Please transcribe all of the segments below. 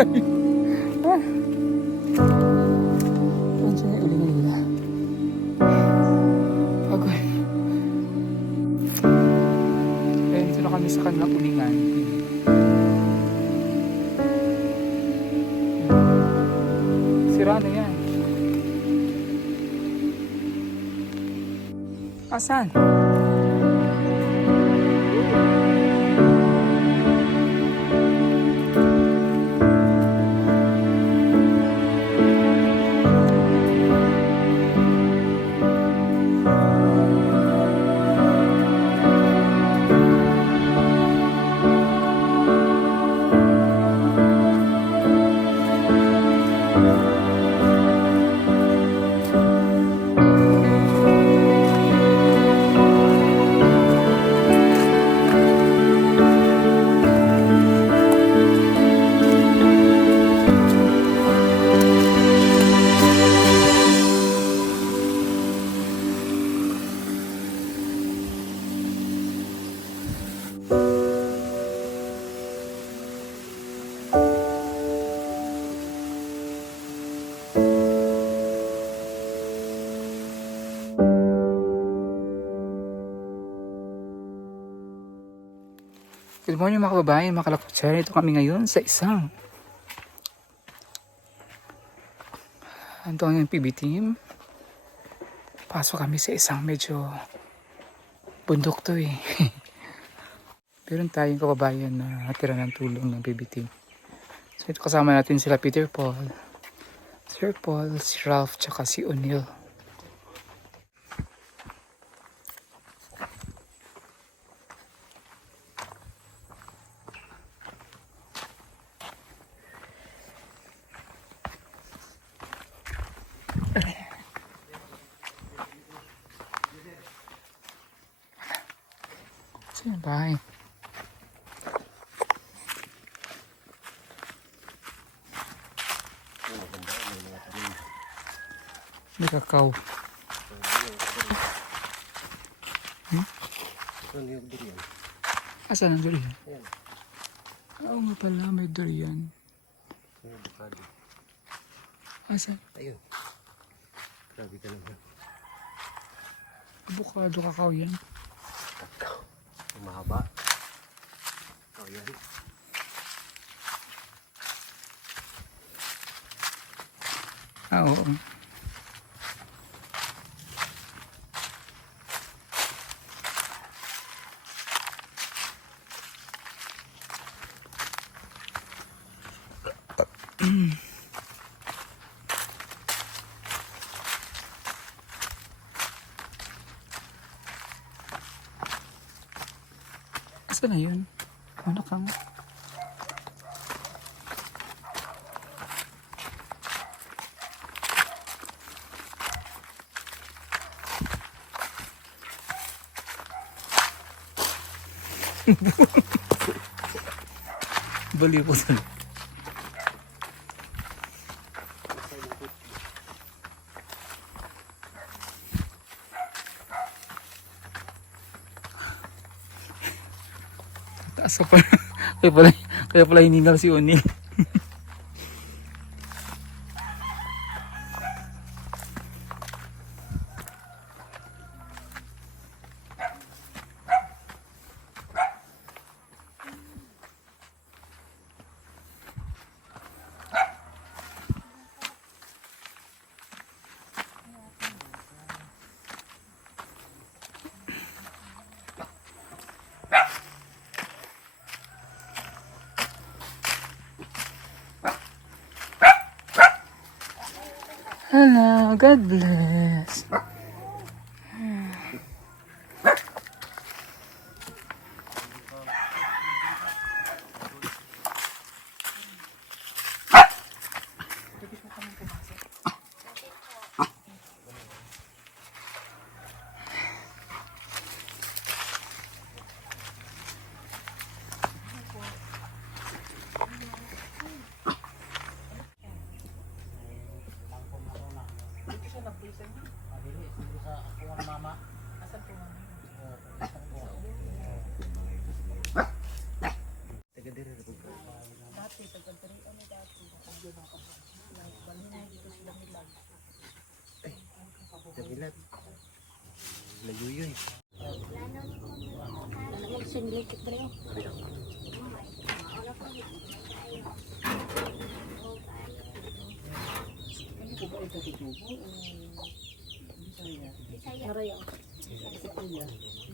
kabayo. Ah. Uli na nila. Pagod. Ayun, dito na kami sa kanilang ulingan. Sira na yan. Asan? Good morning mga kababayan, mga kalakutsan. Ito kami ngayon sa isang Ito ang PB team. Pasok kami sa isang medyo bundok to eh. Meron tayong kababayan na natira ng tulong ng PB team. So ito kasama natin sila Peter Paul, Sir Paul, si Ralph, tsaka si O'Neill. Sa yung bahay. Kakao. Yung durian? Asan ang durian? Oo nga pala, may durian. Asan? Ayun. Grabe ka naman. Avocado kakao yan. Ang mahaba. Oh, yan. Ah, oo. Asa na yun? Ano kang? Baliw ko sa Taas pala. kaya pala, kaya pala hiningal si Oni. Hello, God bless.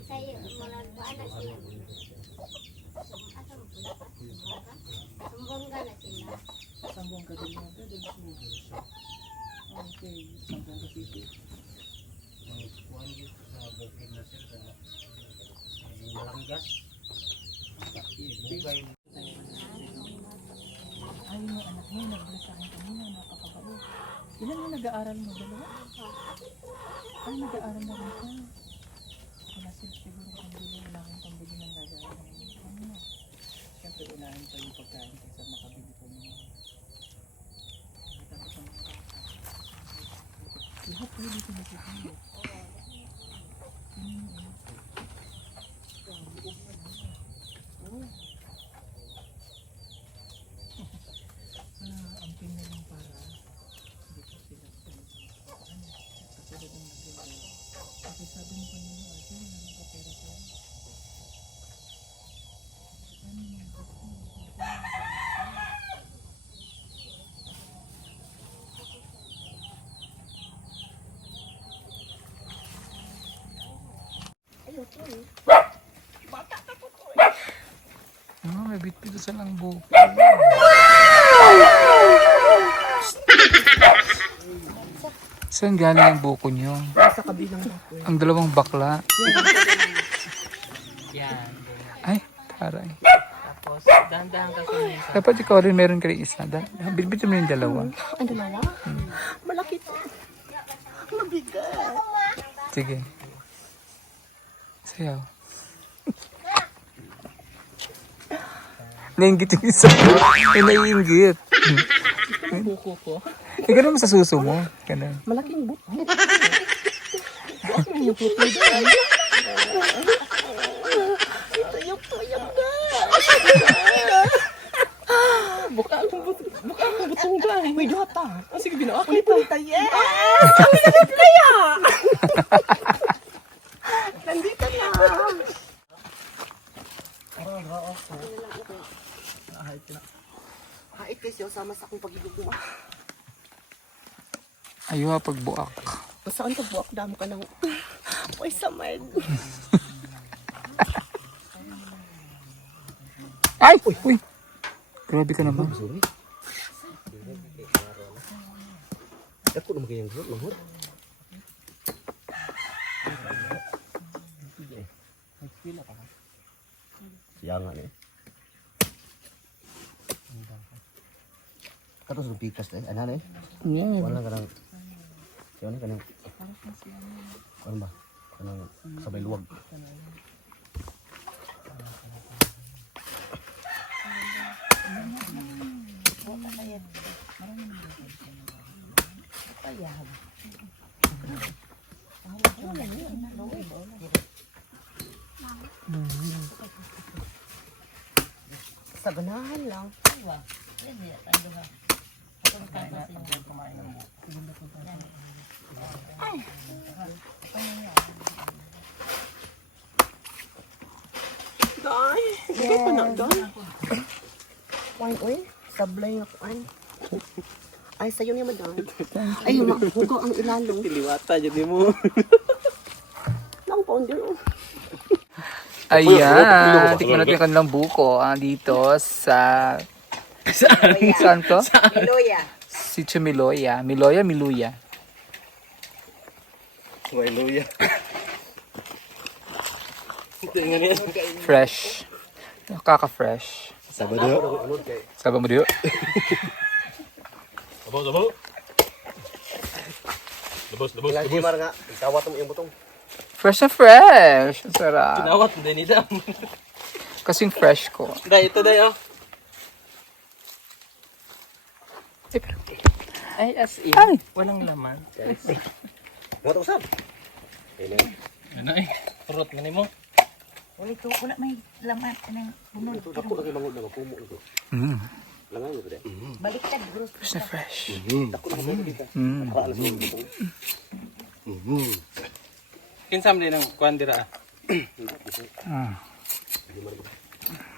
Saya malagpaan na sila. Sumbong ka na sila. Sambong ka din natin. Okay, sambong ka dito. Ay, may anak mo, nag-bless sa akin kanina, napakabait. Ilan na nag-aaral mo? Dalawa? Ay, nag-aaral na rin ka. Wala sila siguro pambili, wala akong pambili ng nag-aaral. Ano? Siyempre, unahin pa yung pagkain kaysa makabili po ng lahat kayo dito nakikita. Ah, ang pin na lang para dito sila ano, katulad ng naging kasi sabi mo kanina ate, wala nang kapera ko. Ano yung gusto Ah, may bitbit sa lang buko. Saan galing ang buko niyo? Sa kabilang ako. Ang dalawang bakla. Yan. Ay, taray. Tapos, dahan-dahan kasi may isa. Dapat ikaw rin meron ka rin isa. Bitbitin mo yung dalawa. Ang dalawa? Malaki to. Mabigat. Sige. Sayaw. Nainggit yung isa. Ay, naiinggit. Ang buko ko. Eh, ganun mo sa suso mo. Ganun. Malaking buko. Bukas mo yung puto doon. Tuyok-tuyok na. Buka akong buto. Buka akong butong ba? May data. Ah, sige, binawa ko nito. Yes! Ang sakit kaya! Nandito na. Hait kasi ako sama sa akong pagigugma. Ayaw pagbuak. Saan ka buwak damo ka ng... Uy, samad. Ay! Uy! Uy! Grabe ka naman. Sorry. Ako naman kayang hot, mahot. Siya nga eh. Kato sa pikas eh. Ano eh? Yeah. Wala ka nang... Siya na ka nang... Ano ba? Kanang sabay luwag. Sa ganahan lang. Day, hindi pa na day. Wine oil, sablay nga kuan. Ay, sa'yo niya madan. Ay, mahugo ang ilalong. Liwata dyan mo. Lang pounder oh. Ayan. Tikman natin yung kanilang buko ah, dito sa... Saan to? Miloya. Si Chumiloya. Miloya, Miluya. May luya. Tingnan yan. Fresh. Kaka-fresh. Sabado. Sabi mo diyo? Sabaw, sabaw. Labos, labos, Lagi labos. mar nga. Itawat mo yung butong. Fresh na fresh. Ang sarap. Nawat din nila. Kasing fresh ko. Day, ito day oh. Ay, as in. Ay! Walang laman. Mga usap. Ini. Ano eh? Purot man mo. Wala ito, wala may laman. Anong bunod. Ito ako lagi mangod na makumo ito. Mm. Langaw ito deh. Baliktad, bro. Fresh na fresh. Ako na makumo dito. Mm. Yung butong. Kinsam din ang kuan dira. Ah,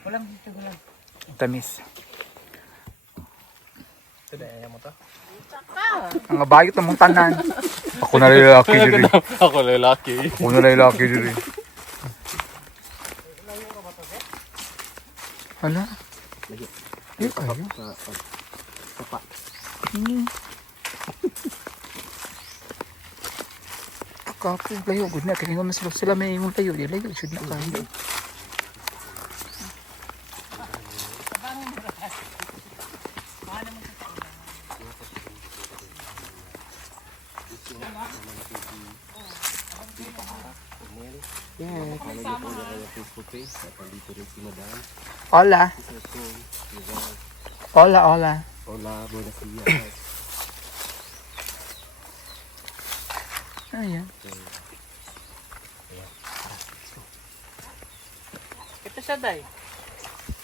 Walang dito, walang. tamis. Na mo to. Ang bayot ng mong tanan. Ako na lalaki diri. Ako lalaki. Ako na lalaki diri. Wala. Ay, kayo. Hmm. Kapo, layo. Good na. Kaya nga mas sila may imong layo. Di layo. Should na kayo. Hola. Hola, hola. Hola, buenos días. Ayan. Ito siya, day.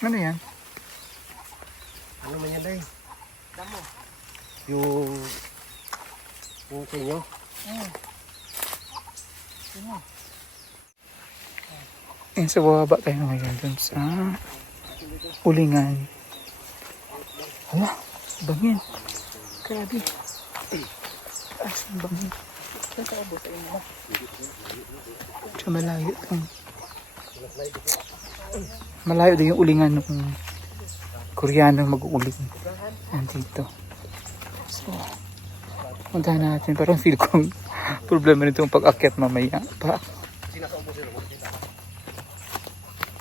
Ano yan? Ano man yan, day? Damo. Yung... Yung sa inyo? Yan sa baba tayo ngayon dun sa ulingan. Hala, bangin. Grabe. As ang bangin. Siya malayo itong malayo din yung ulingan ng Koreanong mag-uuling. Nandito. So, puntahan natin. Parang feel kong problema nito yung pag-akyat mamaya pa.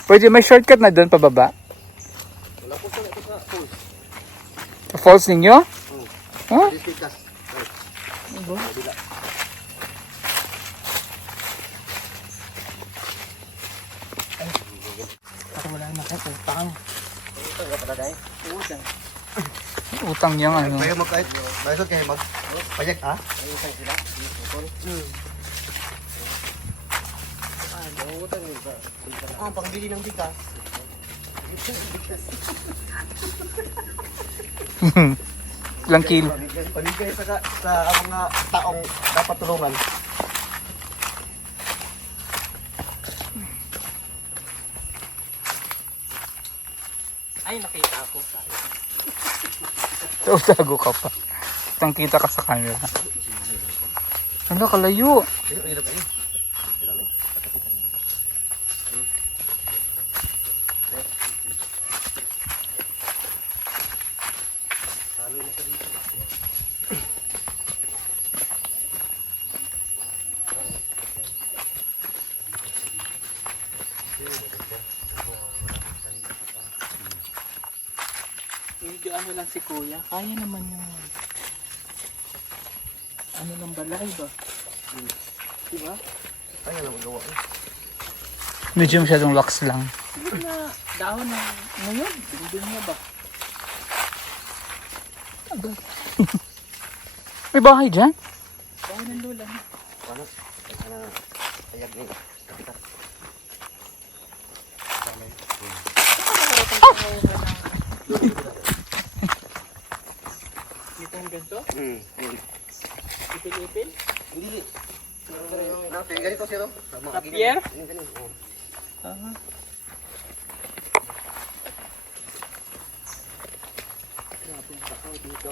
Pwede may shortcut na doon pababa? Sa falls ninyo? Huh? Para wala na kayo utang. Utang niyang ano. Kayo magkait. Bayasot kayo mag... Payag, ha? Ah, pangbili ng bigas. Ilang kilo? Panigay sa, ka- sa mga taong dapat tulungan. Ay, nakita ako. Tago ka pa. Kitang kita ka sa camera. Ano, kalayo. Ayun, ayun, ayun. Medyo ano lang si kuya. Kaya naman yung... Ano ng balay ba? Diba? Ayun ang magawa. eh. Medyo masyadong lax lang. Hindi na dahon na ngayon. Dingding niya ba? May bahay dyan? Dahon ng lola niya. Ano? Ano? Payag ni kapitan. Dito yung ganito? Hmm. hmm. Ipil-ipil? Hindi. Natin, ganito sir. oh. Sa mga Sa pier? Ganyan, ganyan. oh. Aha. Grabe yung takaw dito.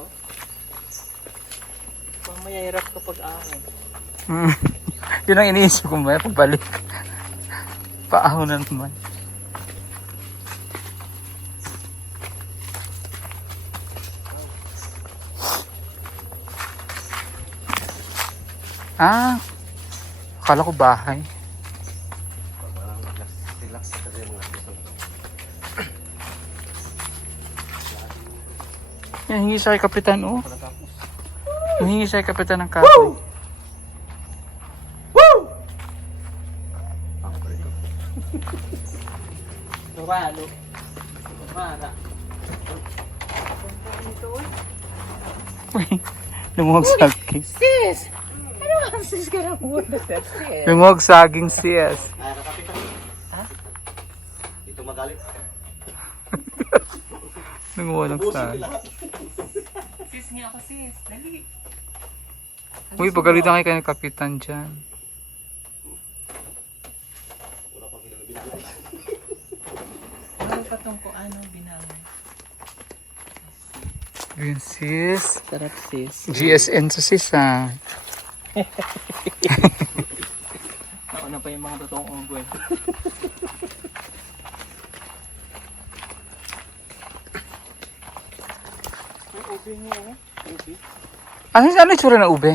Pang mayayarap kapag ahon. Hmm. Yun ang iniisip ko ba? Pagbalik. Paahon na naman. Ah, akala ko bahay. Parang relax, relax kasi yung mga gusto. Yan, hingi kay kapitan, oh. Hingi kay kapitan ng kahoy. Dorado. Mara. Uy, lumuhog saging. Sis! Ano ang sis ka na muna sis? Lumuhog saging sis. Ay, kakapitan. Ha? Dito magalit. Lumuhog ng saging. Alis nga ako sis. Dali. Uy, pagalitan kayo kayo ng kapitan dyan. Wala pang kilala binangon. Wala pa tong kung ano binangon. Yun sis. Sarap sis. GSN to sis ha. Nauna pa yung mga totoong unggoy. Ano, ano yung tsura ng ube?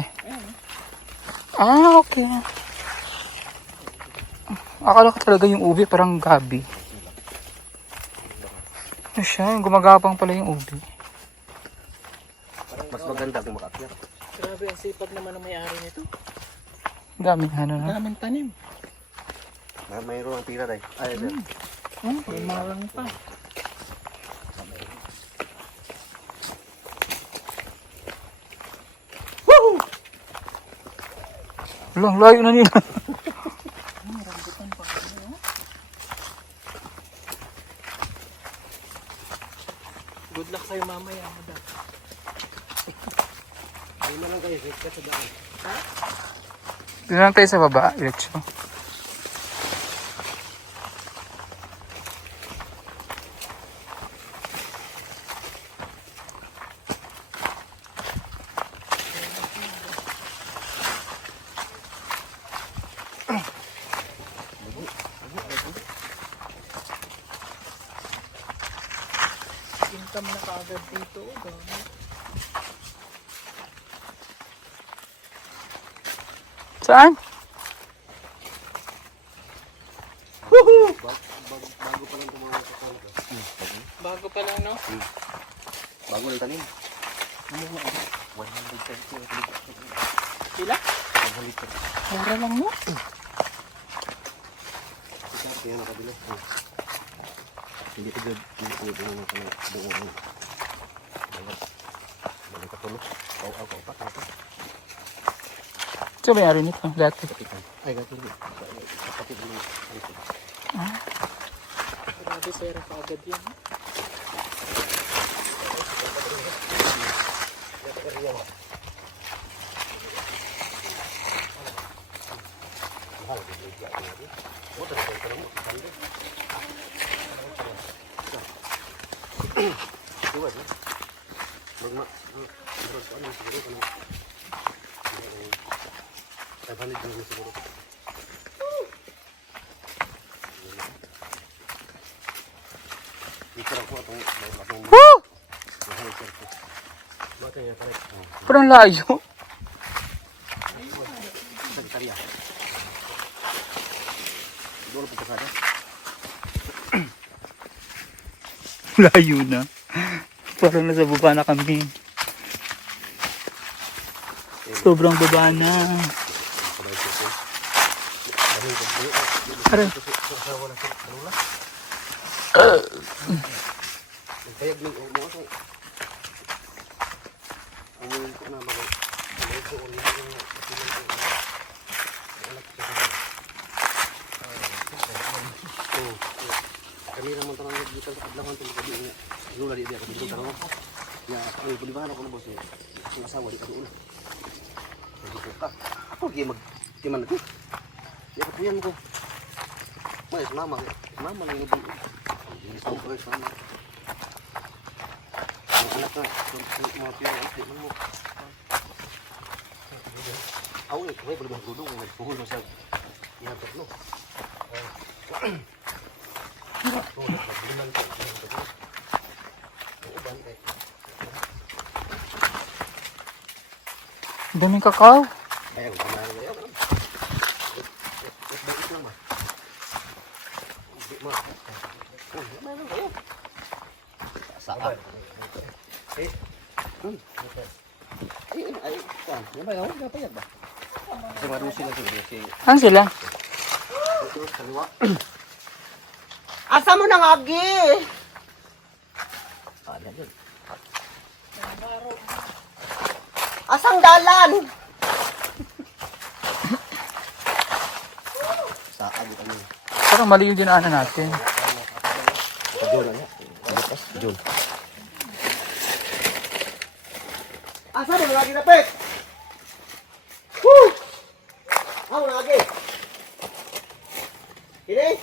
Ah, okay. Akala ko talaga yung ube parang gabi. Ano siya? Yung gumagapang pala yung ube. Mas maganda kung makakyat. Grabe, ang sipag naman ng may-ari nito. Daming ano na. Daming tanim. May mayroon ang tira dahil. Ay, sir. Oh, may marang pa. Lang, layo na nila. Good luck sa'yo mamaya, madam. Doon lang tayo sa baba, Lecho. Income na kaagad dito. oh, dami. Saan? Bago pa lang, no? Bago lang tanim. Sila? Mura lang, no? Kaya nakabili. Oh. Hindi ko dyan. Hindi ko dyan. Hindi ko Ito may-ari nito, dati. Kapitan. Ay, gato hindi. Kapatid mo. Grabe, sera kaagad yan. no? Diba, di? Magma. Bro, sa ano siguro ka na. 500 lang siguro. Woo! Parang layo. layo na. Parang nasa baba na kami. Sobrang baba na. Sabay sir ko. Dahil ko po. Aray. Asawa na sir. Malula. Kaya mo mo ako. Umuwi ko na mga. Umuwi ko ulit yung Oh, kami naman tanong dito sa kadlangan tuloy kami niya. Lula di dia kami tanong. Ya, ang bulibahan ako na boss niya. Ang asawa di ka doon. Jadi ko ka. Ako gi mag timan ko. Ya kapuyan ko. May mama. Mama ni ibu. Ini sa ko mama. Ang anak na, mga piyong ate man mo. Ako eh, kaya boleh magdudong, nagpuhol mo sa ihagat no. Daming kakao. Ayan, kumain na yun. Ito ba ito ma? Hindi mo. Oh, kumain na kayo. Saan? Eh, hmm. Ay, ay, ay, kuwan. Yan ba yun? Napayag ba? Kasi marunong sila Saan sila? Asa mo nang agi? Asang dalan? Saan yun? Parang mali yung dinaanan natin. Ano? Bukas, Jun. Asa mo nang agi napit? Woo! Amo nang agi? Ini?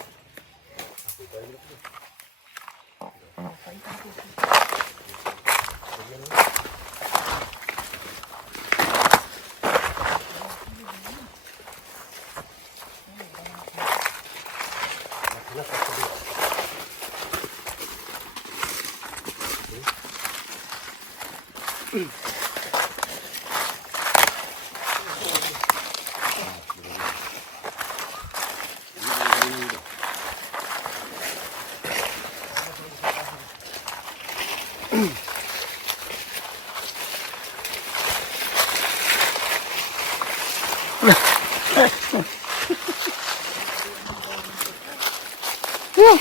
Yeah.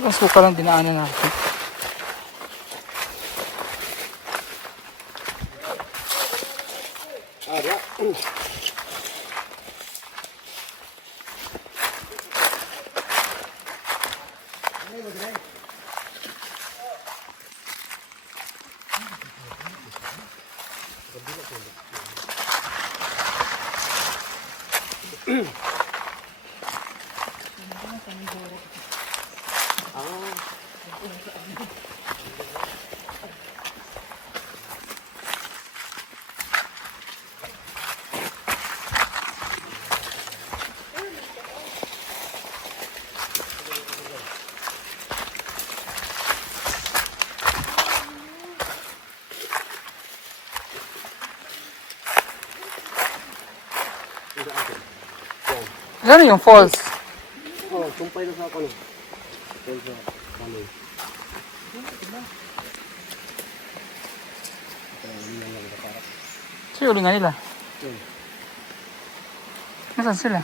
Ito suka lang dinaanan natin. Ano yung falls? Oh, sumpay na sa ako. no. Sumpay sa kami. Sino ulingan nila? Nasaan sila?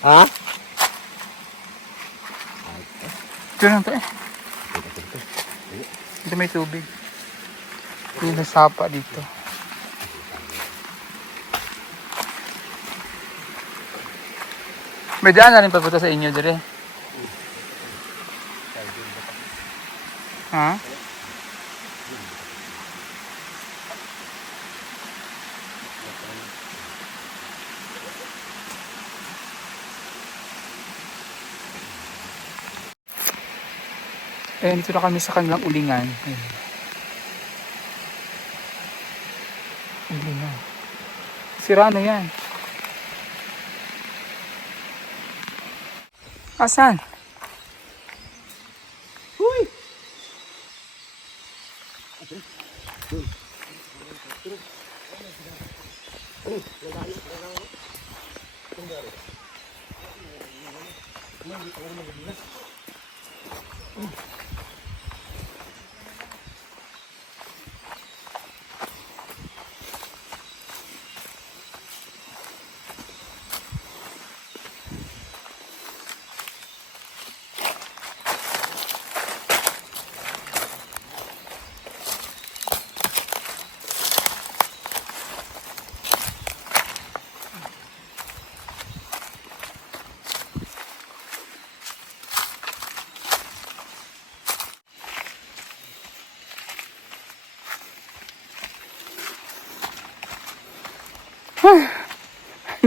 Ha? Ito lang eh. Dito may tubig. May nasapa dito. May daan na rin papunta sa inyo dire. Ha? Ayan, dito na kami sa kanilang ulingan. Ayan. Ulingan. Sira na yan. Asan?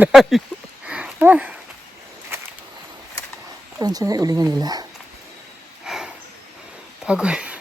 Layo. Ah. Ayan siya yung ulingan nila. Pagod.